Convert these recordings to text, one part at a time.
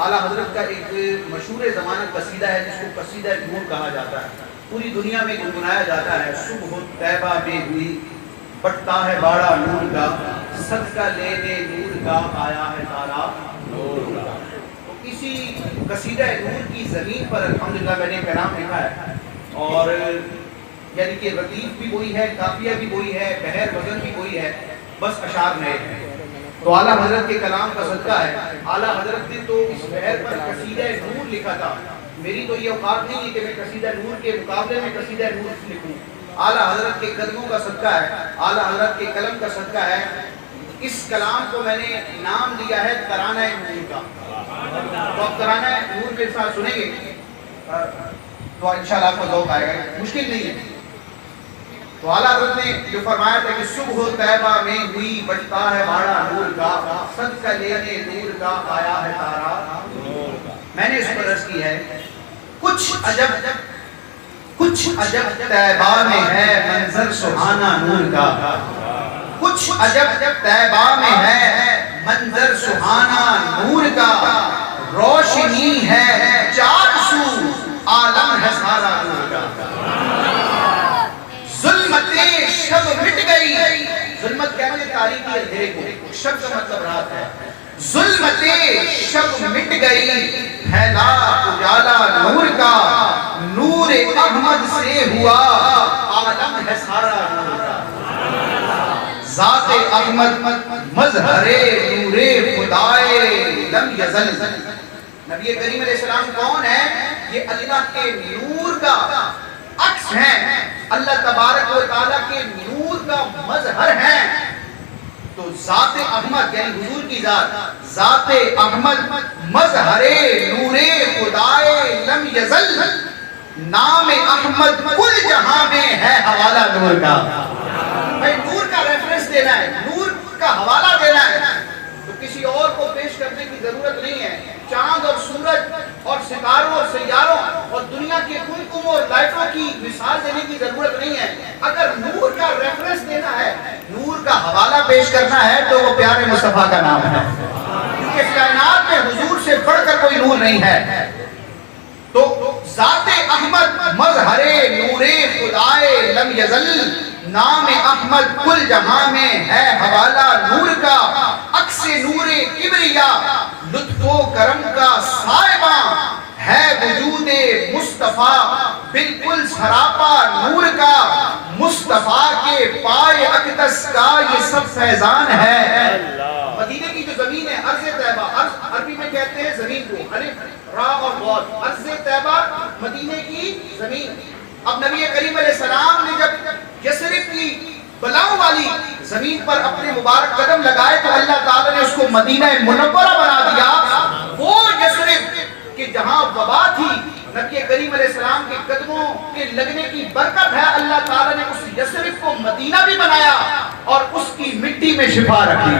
اعلیٰ حضرت کا ایک مشہور زمانہ قصیدہ ہے جس کو قصیدہ نور کہا جاتا ہے، پوری دنیا میں گنگنایا جاتا ہے۔ صبح طیبہ میں ہوئی بٹتا ہے باڑا نور کا، صدقہ لینے نور کا آیا ہے تارا نور کا۔ تو اسی قصیدہ نور کی زمین پر الحمدللہ میں نے کلام لکھا ہے، اور یعنی کہ ردیف بھی وہی ہے، قافیہ بھی وہی ہے، بحر وزن بھی وہی ہے، بس اشعار نئے ہیں۔ تو اعلیٰ حضرت کے کلام کا صدقہ ہے، اعلیٰ حضرت نے تو اس بحر پر قصیدہ نور لکھا تھا۔ میری تو یہ اوقات نہیں ہے کہ میں قصیدہ نور کے مقابلے میں قصیدہ نور لکھوں۔ اعلیٰ حضرت کے قدموں کا صدقہ ہے، اعلیٰ حضرت کے قلم کا صدقہ ہے۔ اس کلام کو میں نے نام دیا ہے ترانہ نور کا۔ تو آپ ترانہ نور کے ساتھ سنیں گے تو انشاءاللہ آپ کو ذوق آئے گا، مشکل نہیں ہے۔ تو اعلیٰ حضرت نے جو فرمایا تھا کہ صبح طیبہ میں ہوئی بٹتا ہے باڑا نور کا، صدقہ لینے نور کا آیا ہے تارا نور کا۔ میں نے اس پر عرض کی ہے، کچھ عجب طیبہ میں ہے منظر سہانا نور کا، کچھ عجب طیبہ میں ہے منظر سہانا نور کا، روشنی ہے چار سو عالم ہے سارا نور کا۔ ظلمت شب مٹ گئی، ظلمت کہتے ہیں تاریکی اندھیرے کو، شب کا مطلب رات ہے۔ ظلمت شب مٹ گئی پھیلا اجالا نور کا، نور احمد سے ہوا عالم ہے سارا نور کا۔ ذات احمد مظہر نور خدائے لم یزل۔ نبی کریم علیہ السلام کون ہے؟ یہ اللہ کے نور کا عکس ہیں، اللہ تبارک و تعالیٰ کے نور کا مظہر ہے۔ تو ذات احمد یعنی حضور کی ذات، ذات احمد مظہر نور خدائے لم یزل، نام احمد کل جہاں میں ہے حوالہ نور کا۔ بھائی نور کا ریفرنس دینا ہے، نور کا حوالہ دینا ہے تو کسی اور کو پیش کرنے کی ضرورت نہیں ہے۔ چاند اور سورج اور ستاروں اور سیاروں اور دنیا کے کنکموں اور لائٹوں کی مثال دینے کی ضرورت نہیں ہے۔ اگر نور کا ریفرنس دینا ہے، نور کا حوالہ پیش کرنا ہے تو وہ پیارے مصطفیٰ کا نام ہے، کیونکہ کائنات میں حضور سے بڑھ کر کوئی نور نہیں ہے۔ تو ذات احمد مظہر نور خدائے لم یزل، نام احمد کل جہاں میں ہے حوالہ نور کا، عکس نور کبریا لطف و کرم کا صاحباں ہے وجود مصطفیٰ بالکل سراپا نور کا، مصطفیٰ کے پائے اقدس کا یہ سب فیضان ہے۔ مدینے کی جو زمین ہے ارض طیبہ، عربی میں کہتے ہیں زمین کو، الف را اور ضاد، ارض طیبہ مدینے کی زمین۔ اب نبی کریم علیہ السلام نے جب یثرب کی بلاؤں والی زمین پر اپنے مبارک قدم لگائے تو اللہ تعالیٰ نے اس کو مدینہ منورہ بنا دیا۔ وہ یثرب کہ جہاں وبا تھی، نبی کریم علیہ السلام کے قدموں کے لگنے کی برکت ہے، اللہ تعالیٰ نے اس یثرب کو مدینہ بھی بنایا اور اس کی مٹی میں شفا رکھی۔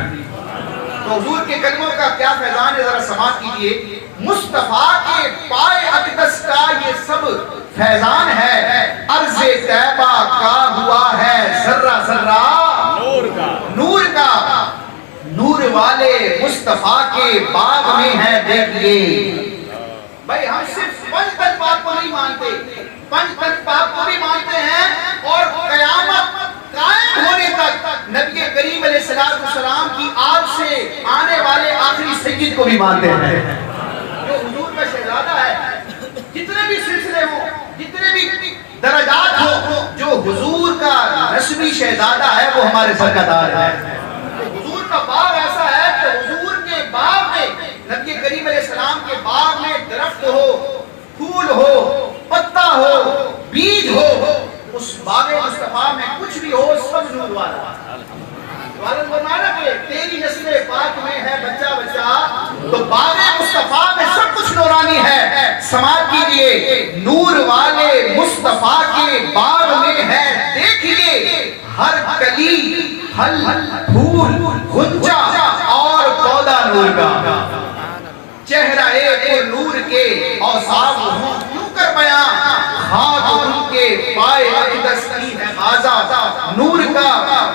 تو حضور کے قدموں کا کیا فیضان ہے، ذرا سماعت کیجئے۔ مصطفیٰ کے پائے اقدس کا یہ سب فیضان ہے، عرض طیبہ کا ہوا ہے ذرہ ذرہ نور کا، نور والے مصطفیٰ کے باغ میں ہے دیکھئے۔ بھائی ہم صرف پنج تن پاک کو نہیں مانتے، پنج تن پاک کو بھی مانتے ہیں، اور قیامت قائم ہونے تک نبی کریم علیہ السلام کی آگ سے آنے والے آخری سید کو بھی مانتے ہیں، جو حضور کا شہزادہ ہے۔ جتنے بھی سلسلے ہوں، جتنے بھی درجات ہوں، جو حضور کا رسمی شہزادہ ہے وہ ہمارے سرکردار ہے۔ حضور کا باغ ایسا ہے کہ حضور کے باغ میں، نبی کریم علیہ السلام کے باغ میں درخت ہو، پھول ہو، پتا ہو، بیج ہو، اس باغ مصطفیٰ میں کچھ بھی ہو سب نور والا۔ والد فرمایا کہ تیری نسل پاک میں ہے بچہ بچہ، تو باغ مصطفیٰ میں سب کچھ نورانی ہے۔ سماعت کیجئے، نور والے مصطفیٰ کے باغ میں ہے دیکھئے، ہر کلی پھل پھول غنچہ اور پودا نور کا، چہرہ پر نور کے اوصاف ہوں کیوں کر بیان، خاک ان کے پائے اقدس کی ہے غازہ نور کا،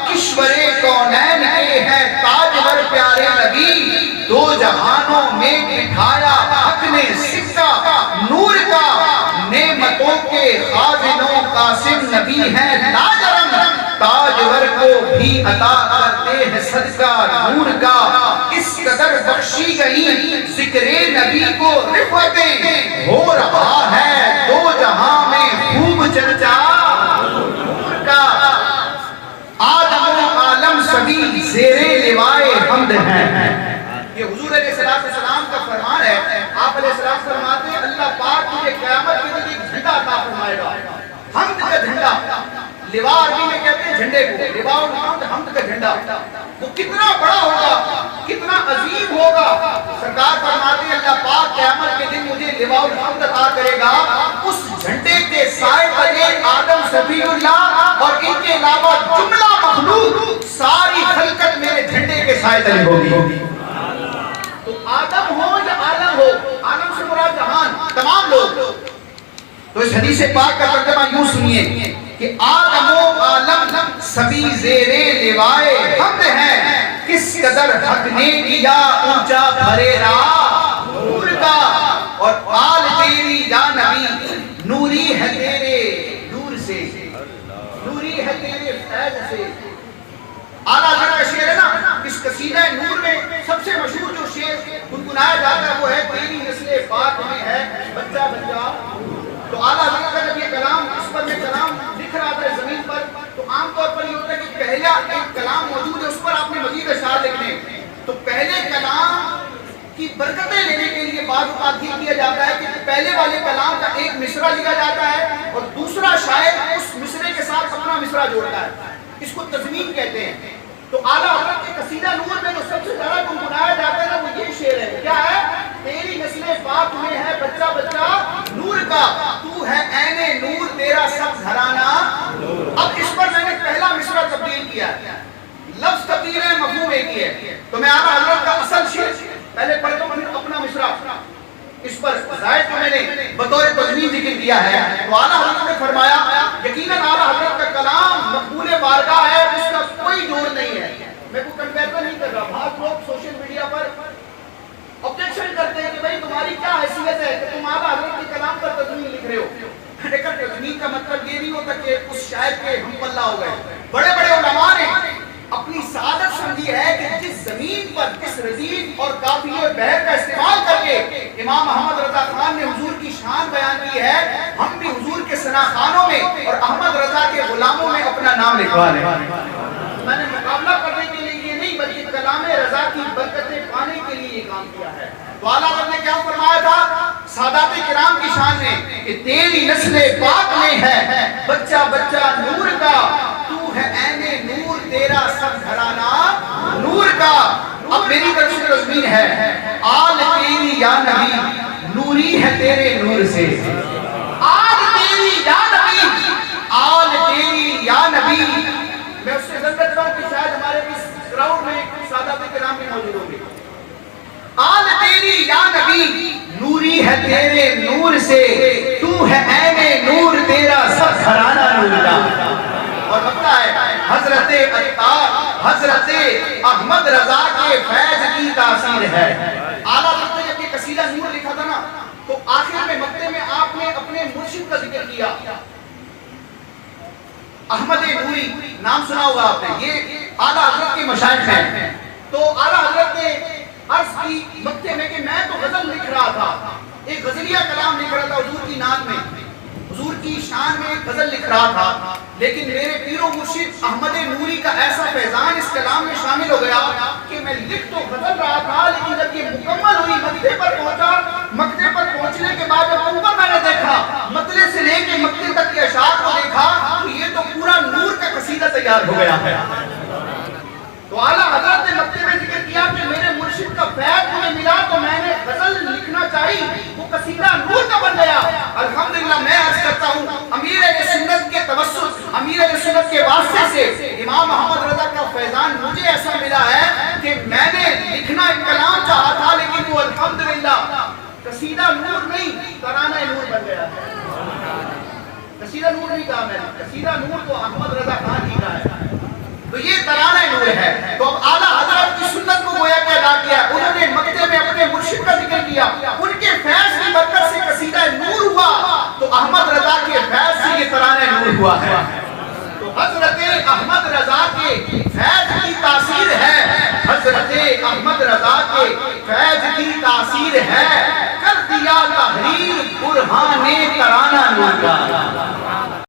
کشور کونین کے ہے تاجور پیارے نبی، دو جہانوں میں بٹھایا عطا کرتے ہیں صدقہ نور کا، اس قدر بخشی گئی ذکر نبی کو رفعتیں، ہو رہا ہے دو جہاں میں خوب چرچا نور کا، آدم و عالم سبھی زیر لوائے حمد ہیں۔ یہ حضور علیہ السلام کا فرمان ہے۔ آپ علیہ السلام فرماتے ہیں اللہ پاک تجھے قیامت کے دن ایک جھنڈا عطا فرمائے گا، حمد کا جھنڈا۔ لوا عربی میں کہتے ہیں جھنڈے کو، لواء الحمد، حمد کا جھنڈا۔ وہ کتنا بڑا ہوگا، کتنا عظیم ہوگا۔ سرکار فرماتے ہیں اللہ پاک قیامت کے دن مجھے لواء الحمد عطا کرے گا، اس جھنڈے کے سائے تلے آدم صفی اللہ اور ان کے علاوہ جملہ مخلوق ساری خلقت میرے جھنڈے کے سائے تلے ہوگی۔ تو آدم ہو یا عالم ہو، عالم سے مراد جہان، تمام لوگ۔ تو اس حدیث پاک کا ترجمہ یوں سنیے کہ آدم و عالم سبھی زیر لوائے حمد ہیں، کس قدر حق نے کیا اونچا بھریرا نور کا، اور آل تیری یا نبی نوری ہے تیرے نور سے، نوری ہے تیرے فیض سے۔ اعلیٰ حضرت کا شعر ہے نا، اس قصیدہ نور میں سب سے مشہور جو شعر گنگنایا جاتا ہے وہ ہے تیری نسل پاک میں ہے بچہ بچہ۔ تو اعلیٰ حضرت کا جب یہ کلام، اس پر میں کلام لکھ رہا تھا زمین پر، تو عام طور پر یہ ہوتا ہے کہ پہلا ایک کلام موجود ہے، اس پر آپ نے مزید اشعار لکھنے، تو پہلے کلام کی برکتیں لینے کے لیے بعض اوقات یہ کیا جاتا ہے کہ پہلے والے کلام کا ایک مصرع لکھا جاتا ہے اور دوسرا شاعر اس مصرعے کے ساتھ اپنا مصرع جوڑتا ہے، اس کو تضمین کہتے ہیں۔ تو اعلیٰ حضرت کے قصیدہ نور میں جو سب سے زیادہ گنگنایا جاتا ہے نا وہ یہ شعر ہے، کیا ہے؟ تیری نسل پاک میں ہے بچہ بچہ نور کا، تو ہے عین نور تیرا سب گھرانہ۔ اب اس پر میں نے پہلا مصرع تبدیل کیا، لفظ تبدیل ہے، مفہوم ایک ہی ہے۔ تو میں اعلیٰ حضرت کا اصل شعر پہلے پڑھ دوں پھر اپنا مصرع، اس پر زائد کو میں نے بطور تضمین ذکر کیا ہے۔ تو اعلیٰ حضرت نے فرمایا یقیناً اعلیٰ حضرت کا کلام مقبول بارگاہ ہے، اس کا کوئی جوڑ نہیں ہے۔ میں کو کنفیسر نہیں کر رہا، بعض لوگ سوشل میڈیا پر آبجیکشن کرتے ہیں کہ بھائی تمہاری کیا حیثیت ہے کہ تم اعلیٰ حضرت کے کلام پر تضمین لکھ رہے ہو۔ لیکن تضمین کا مطلب یہ نہیں ہوتا کہ اس شاعر کے ہم پلہ ہو گئے۔ بڑے بڑے علماء نے اپنی سعادت سمجھی ہے کہ جس زمین پر اس ردیف اور قافیے بحر کا استعمال کر کے امام محمد رضا خان نے حضور کی شان بیان کی ہے، ہم بھی حضور کے ثناخانوں میں اور احمد رضا کے غلاموں میں اپنا نام لکھوا لیں۔ میں نے مقابلہ کرنے کے لیے یہ نہیں بلکہ کلام رضا کی برکتیں پانے کے لیے یہ کام کیا ہے۔ تو اعلیٰ حضرت نے کیا فرمایا تھا سادات کرام کی شان میں کہ تیری نسل پاک میں ہے بچہ بچہ نور کا، تو ہے عین نور تیرا سب گھرانہ نور کا۔ اب میری طرف سے تضمین ہے آل تیری یا نبی نوری ہے تیرے نور سے، آل تیری یا نبی، آل تیری یا نبی۔ میں اس سے ضرورت رہا ہوں کہ شاید ہمارے اس کراؤڈ میں سادات کرام بھی موجود ہوں گے۔ آل تیری یا نبی نوری ہے تیرے نور سے، تو ہے عین نور تیرا سب گھرانہ نور کا۔ اور بتتا ہے حضرت عطار حضرت احمد رضا کے فیض کی تاثیر ہے۔ اعلیٰ حضرت نے جب یہ قصیدہ نور لکھا تھا نا تو آخر میں مقطع میں آپ نے اپنے مرشد کا ذکر کیا، احمد نوری نام سنا ہوگا آپ نے، یہ اعلیٰ حضرت کے مشائخ ہیں۔ تو اعلیٰ حضرت نے عرض کی مقطع میں کہ میں تو غزل لکھ رہا تھا، ایک غزلیہ کلام لکھ رہا تھا حضور کی نعت میں، حضور کی شان میں ایک غزل لکھ رہا تھا، لیکن میرے پیر و مرشد احمد نوری کا ایسا فیضان اس کلام میں شامل ہو گیا کہ میں لکھ تو غزل رہا تھا لیکن جب یہ مکمل ہوئی مقطع پر پہنچا، مقطع پر پہنچنے کے بعد جب اوپر میں نے دیکھا مطلع سے لے کے مقطع تک کے اشعار کو دیکھا تو یہ تو پورا نور کا قصیدہ تیار ہو گیا ہے۔ تو اعلیٰ حضرت نے مقطع میں ذکر کیا کہ میرے مرشد کا فیض مجھے ملا تو میں نے غزل لکھنا چاہی، وہ قصیدہ نور کا بن گیا۔ الحمدللہ میں عرض کرتا ہوں امیر اہل سنت کے توسط، امیر اہل سنت کے واسطے سے امام محمد رضا کا فیضان مجھے ایسا ملا ہے کہ میں نے لکھنا ایک کلام چاہا تھا لیکن وہ الحمدللہ قصیدہ نور نہیں ترانہ نور بن گیا ہے۔ قصیدہ نور نہیں کہا میں نے، قصیدہ نور تو احمد رضا خان جی کا ہے، تو یہ ترانہ نور ہے۔ تو اب اعلیٰ حضرت کی سنت کو گویا کہ ادا کیا، انہوں نے مقطع میں اپنے مرشد کا ذکر کیا، ان کے فیض کی برکت سے قصیدہ نور ہوا، تو احمد رضا کے فیض سے یہ ترانہ نور ہوا ہے۔ تو حضرت احمد رضا کے فیض کی تاثیر ہے، کر دیا تحریر برہان ترانہ نور کا۔